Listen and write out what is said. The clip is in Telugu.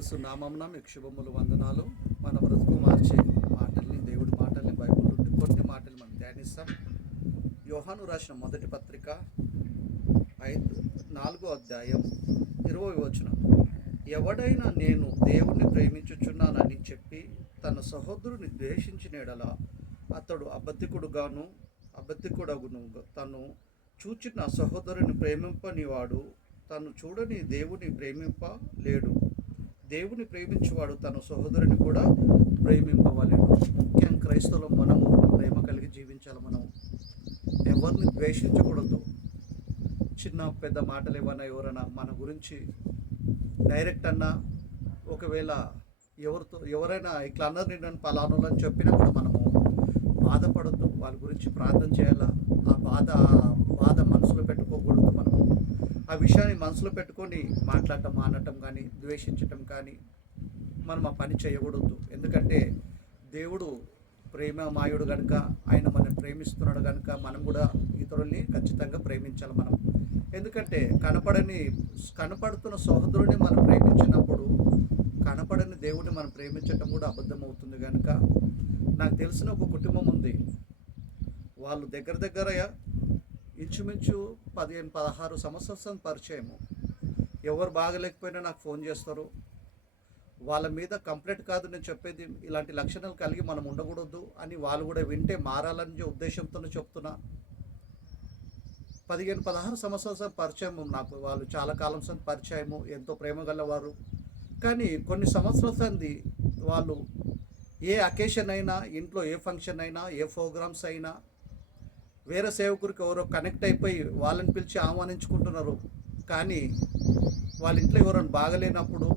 యేసుక్రీస్తు నామమున మీకు శుభములు వందనాలు. మన బ్రతుకు మార్చే మాటల్ని, దేవుడి మాటల్ని, బైబిల్ నుండి కొన్ని మాటలు మనం ధ్యానిస్తాం. యోహాను రాసిన మొదటి పత్రిక 4వ అధ్యాయం 20వ వచనం. ఎవడైనా నేను దేవుణ్ణి ప్రేమించుచున్నానని చెప్పి తన సహోదరుని ద్వేషించిన ఎడల అతడు అబద్ధికుడగును. తను చూచిన సహోదరుని ప్రేమింపనివాడు తను చూడని దేవుని ప్రేమింప లేడు. దేవుని ప్రేమించేవాడు తన సహోదరుని కూడా ప్రేమింపవలేడు. ముఖ్యంగా క్రైస్తవులు మనము ప్రేమ కలిగి జీవించాలి. మనం ఎవరిని ద్వేషించకూడదు. చిన్న పెద్ద మాటలు ఎవరైనా మన గురించి డైరెక్ట్ అన్నా, ఒకవేళ ఎవరైనా ఇట్లా అన్నారు నేను పలానులు అని చెప్పినా కూడా మనము బాధపడద్దు. వాళ్ళ గురించి ప్రార్థన చేయాలా. ఆ బాధ మనసులో పెట్టుకోకూడదు. మనము ఆ విషయాన్ని మనసులో పెట్టుకొని మాట్లాడటం మానటం కానీ, ద్వేషించటం కానీ మనం ఆ పని చేయకూడదు. ఎందుకంటే దేవుడు ప్రేమమాయుడు కనుక, ఆయన మనం ప్రేమిస్తున్నాడు కనుక మనం కూడా ఇతరుల్ని ఖచ్చితంగా ప్రేమించాలి మనం. ఎందుకంటే కనపడుతున్న సహోదరుని మనం ప్రేమించినప్పుడు కనపడని దేవుడిని మనం ప్రేమించటం కూడా అబద్ధం అవుతుంది. కనుక నాకు తెలిసిన ఒక కుటుంబం ఉంది. వాళ్ళు దగ్గర ఇంచుమించు 15-16 సంవత్సరాల పరిచయము. ఎవరు బాగలేకపోయినా నాకు ఫోన్ చేస్తారు. వాళ్ళ మీద కంప్లైంట్ కాదు నేను చెప్పేది, ఇలాంటి లక్షణాలు కలిగి మనం ఉండకూడదు అని వాళ్ళు కూడా వింటే మారాలనే ఉద్దేశంతోనే చెప్తున్నా. 15-16 సంవత్సరాల పరిచయం నాకు. వాళ్ళు చాలా కాలం సంది పరిచయము, ఎంతో ప్రేమ గలవారు. కానీ కొన్ని సంవత్సరాల సంది వాళ్ళు ఏ అకేషన్ అయినా, ఇంట్లో ఏ ఫంక్షన్ అయినా, ఏ ప్రోగ్రామ్స్ అయినా వేరే సేవకురికి ఎవరో కనెక్ట్ అయిపోయి వాళ్ళని పిలిచి ఆహ్వానించుకుంటున్నారు. కానీ వాళ్ళ ఇంట్లో ఎవరైనా బాగలేనప్పుడు